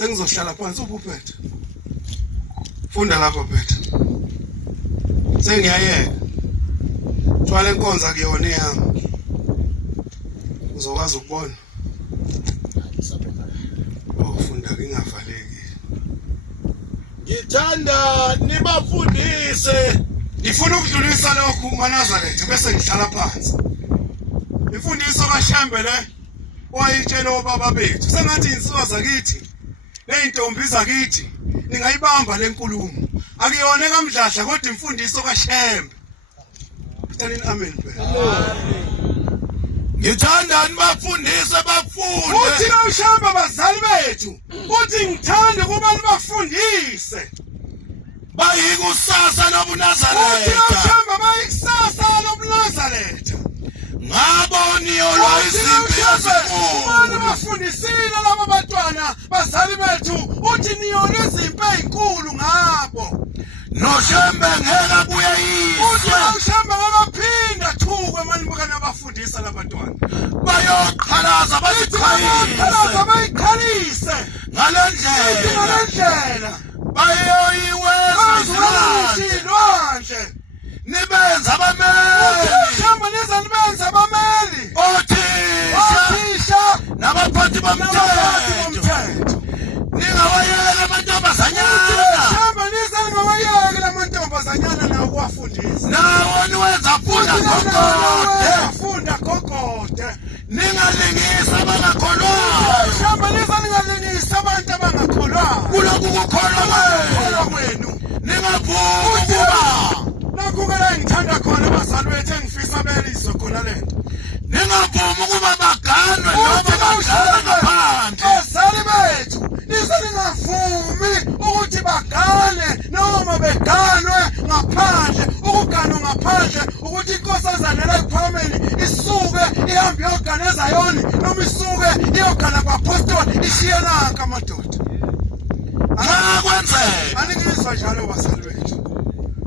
sengizohlala phansi ubuphethe. Funda lapha phethe. Sengiyayeka. Thwala inkonza kuyona yami. Uzokwazi ukubona. Ufunda kingavaleki. Ngithanda nibafundise. Ngifuna ukudlulisa lokhu uManazaretha bese ngihlala phansi. Imfundiso kaShambele wayitshela obaba bethu. Sengathi insizwa zakithi neintombi zakithi ningayibamba lenkulumo. Akuyona kaMdladla kodwa imfundiso kaShembe. Thanini amen. Ngithanda nibafundise bafunde. Uthi uShamba bazali bethu. Uthi ngithanda kuba nibafundise. Bayikusasa Uthi lobuNazaretha. uShamba bayikusasa lobuNazaretha. Ngaboni olwayizimpi Ubani yasenkulu. bafundisile laba bantwana bazali bethu uthi niyona izimpi ezinkulu ngabo. NoShembe ngeke kuye Uthi yizwe. uShamba akaphinda thukwe manibuka nabafundisa labantwana. Bayoqhalaza Bayikhalaza bayiqhayise. bayikhalise. Ngalendlela Ngalendlela bayoyiweza azulungithi izilwane. lwandle. Nibenza Uthi abameli. uShamba nize nibenze abameli. Othisha Othisha nabaphathi nabaphathi bomthetho. bomthetho. Ningawayeka amantombazanyana. Ushamba nize ningawayeki lamantombazanyana nawo kuwafundisa. Nawo niwenza funda gogode. Funda gogode. Ningalingisa abangakholwayo. Ushamba nize ningalingisa abantu abangakholwayo. Kulokhu kukholwa Ukukholwa kwenu. kwenu. Ningavumi ukuba. Nakho-ke la ngithanda khona abazali bethu engifisa belizwe khona lento. Ningavumi ukuba baganwe noma badlala ngaphandle. Bazali bethu nize ningavumi ukuthi bagane noma beganwe ngaphandle. Ukuganwa ngaphandle ukuthi inkosazana la ePhalameni isuke ihambe iyogana eZayoni noma isuke iyogana kwaPhostoli ishiye nanka amadoda. Nxa kwenzeka Aningizwa njalo bazali bethu.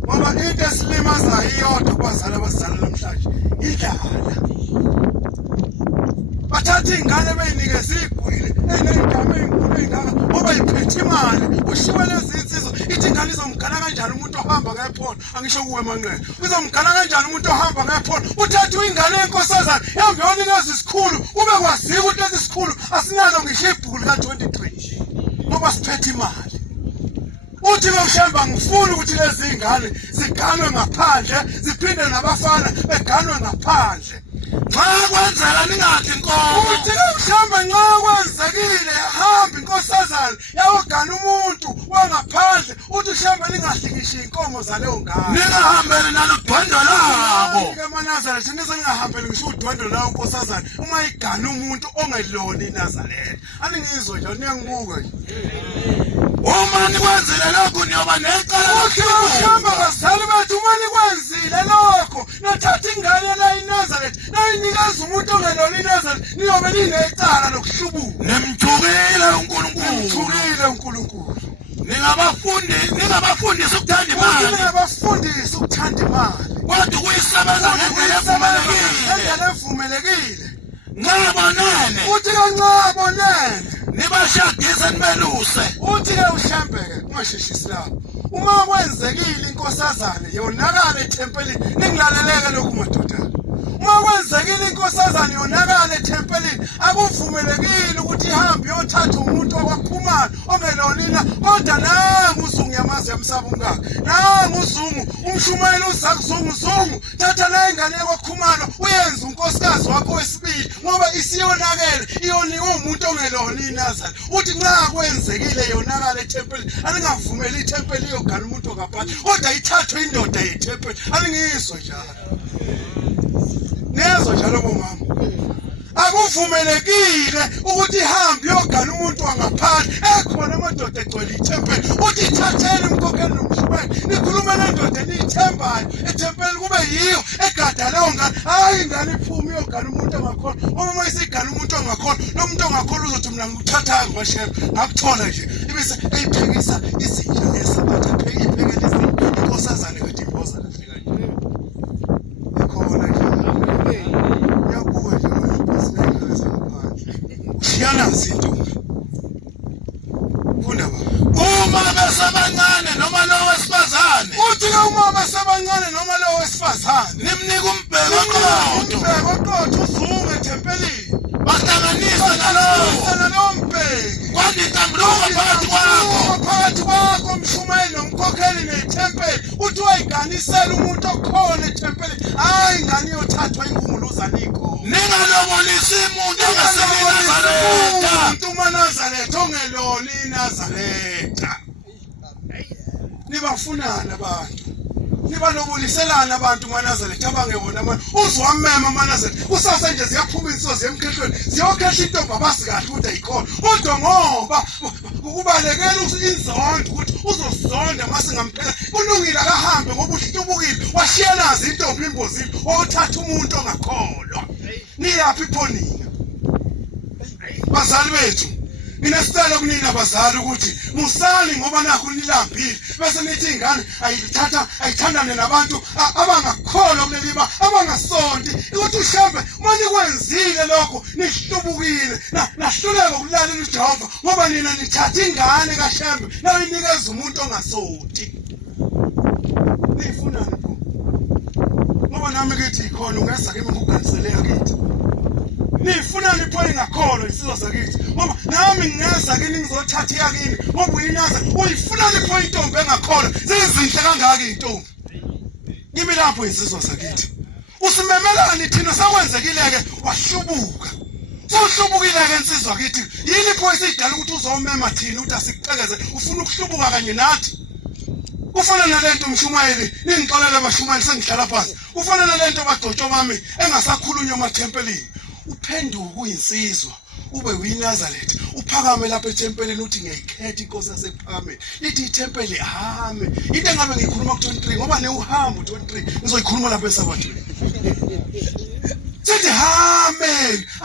Ngoba into esilimazayo iyodwa kubazali abazali namhlanje idlala. Bathatha ingane beyinikeza igwili eney'gama ey'nkulu ey'ngaka ngoba iphethe imali. Ushiwe lezi insizwa ithi ingane izomgana kanjani umuntu ohamba ngepholo. Angisho kuwe Manqele. Uzomgana kanjani umuntu ohamba ngepholo. Uthatha ingane yenkosazana ihambe yonikeza isikhulu ube kwaziwa ukuthi lesi sikhulu asinalo ngisho ibhuku lika-23 ngoba siphethe imali. Uthi uShamba ngifuna ukuthi lezi ngane ziganwe ngaphandle ziphinde nabafana beganwe ngaphandle. nxa kwenzeka ningadli inkomo. Uthi uShamba nxa kwenzekile yahamba inkosazana yawogana umuntu wangaphandle. Uthi uShamba lingahlikishi inkomo zaleyo ngane. Ningahambeli naludwendwe labo. Ke maNazaretha nize ningahambeli ngisho udwendwe lawo inkosazana uma igana umuntu ongelona iNazaretha. Aningizwe nje niyangibuka nje. Uma nikwenzile lokhu niyoba necala Uthi uShamba bazali bethu uma nikwenzile lokho nathatha ingane la iNazaretha nayinikeza umuntu ongelona iNazaretha niyobe linecala lokuhlubuka. nimthukile uNkulunkulu. Thukile uNkulunkulu. Ningabafundisi ukuthanda imali. Ningabafundisi ukuthanda imali. Kodwa ukuyisebenza ngendlela evumelekile. Ngendlela evumelekile. Nxabonene Uthi kancabo nene. nibashadise nibeluse. Uthi-ke uShambeke ungasheshisi lapho. Uma kwenzekile inkosazane yonakala ethempelini ningilaleleke lokhu madoda. Uma kwenzekile inkosazane yonakala ethempelini akuvumelekile ukuthi ihambe yothatha umuntu wakwakhumalo ongelonina kodwa nangu uzungu yamazi yamsaba umkakhe. Nangu uzungu umshumayeli uzakuzungu thatha la ingane yakwakhumalo uyenze unkosikazi wakho wesibili ngoba isiyonakele iyoniwe umuntu ongelona iNazaretha. Uthi nxa kwenzekile yonakala ethempelini aningavumeli ithempeli iyogana umuntu ngaphandle kodwa ithathwe indoda yethempeli. Aningizwa njalo. Nezwa njalo bomama. Akuvumelekile ukuthi ihambe iyogana umuntu wangaphandle ekhona amadoda egcwele ithempeli. Uthi ithathele umkhokheli nomshumeli nikhulume nendoda eniyithembayo ethempeli kube yiyo egada leyo ngane. Hayi ingane iphume iyogana umuntu ongakholwa. Uma isigana umuntu ongakholwa lo muntu ongakholwa uzothi mina ngikuthathayo ngoShembe ngakuthola nje ibese eyiphekisa izinja lesabatha iphekele izinja inkosazane kadimboza lafika nje. Ikhona nje. Yakuwe nje ibhizinisi ngezangaphandle. Shiyana izinto. besebancane noma lo wesifazane uthi ke uma besebancane noma lo wesifazane nimnika umbheko qotho uzunge ethempelini bahlanganisa nalowo nalombheki kwanditambuluka phakathi kwakho mshumayeli nomkhokheli nethempeli uthi wayiganisela umuntu okhona ethempelini hayi ingane iyothathwa ingumuluzane ikho ningalobolisi umuntu ongasenazaretha umuntu uManazaretha ongelona iNazaretha nibafunana abantu nibalobuliselana abantu uManazaretha abangewona abantu uzwamema uManazaretha kusasa nje ziyaphuma insizwa ziyemkhehlweni ziyokhehla intombi abasi kahle ukuthi ayikhona kodwa ngoba ukubalekela inzondo ukuthi uzosonda mase ngamphela kulungile akahambe ngoba uhlubukile washiyanazi intombi imbozile othatha umuntu ongakholwa niyaphi iphonini bazali bethu Nginesicelo kunina abazali ukuthi musali ngoba nakho nilambile bese nithi ingane ayithandane nabantu abangakholwa kuleliba abangasonti ukuthi ushambe manje kwenzile lokho nihlubukile nahluleka ukulalela uJehova ngoba nina nithatha ingane kaShambe nayinikeza umuntu ongasonti nifunani pho ngoba nami ngithi ikhona ungeza kimi ngokuganiseleka kithi nifuna nipho ingakholwa isizwe sakithi ngoba nami ngingeza kini ngizothatha yakini ngoba uyinaza uyifuna nipho intombi engakholwa zizinhle kangaka intombi kimi lapho isizwe sakithi usimemelani thina sakwenzekileke wahlubuka sohlubukile-ke insizwa kithi yini pho isidala ukuthi uzomema thina ukuthi asikuqhekeze ufuna ukuhlubuka kanye nathi ufana nalento mshumayeli ningixolele abashumayeli sengihlala phansi ufana nalento bagcotshwa bami engasakhulunywa emathempelini uphenduka uyinsizwa ube uyiNazaretha uphakame lapha ethempelini uthi ngiyayikhetha inkosi yasekuphakameni ithi ithempeli ahame into engabe ngikhuluma ku23 ngoba neuhambo u23 ngizoyikhuluma lapha esabathweni sithi hame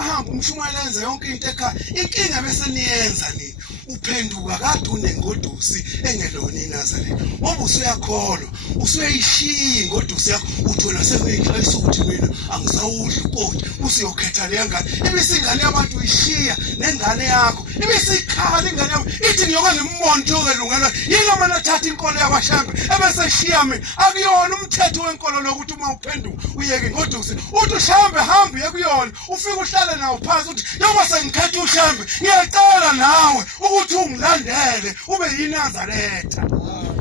ahamba umshumayeli enza yonke into ekhaya inkinga bese niyenza nini uphenduka kade unengodusi engelona iNazaretha ngoba usuyakholwa usuyayishiya ingodusi yakho uthola sengiyixolisa ukuthi mina angisawudli ukonje usiyokhetha le ngane ebisingane yabantu uyishiya nengane yakho ebisikhala ingane yakho ithi ngiyoke ngimmonto okelungelwa yini uma nathatha inkolo yabaShambe ebese shiya mina akuyona umthetho wenkolo lokuthi uma uphenduka uyeke ingodusi uthi uShambe hamba uye kuyona ufike uhlale nawo phansi uthi njengoba sengikhetha uShambe ngiyacela nawe ukuthi ungilandele ube yiNazaretha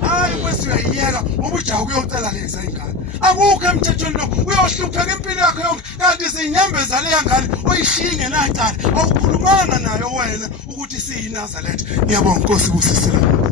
hayi kwesi uyayiyeka ngoba ujaha kuyocela leza ingane akukho emthethweni lo uyohlupheka impilo yakho yonke kanti sinyembeza le ngane oyishinge nacala awukhulumanga nayo wena ukuthi siyiNazaretha ngiyabonga Nkosi kusisela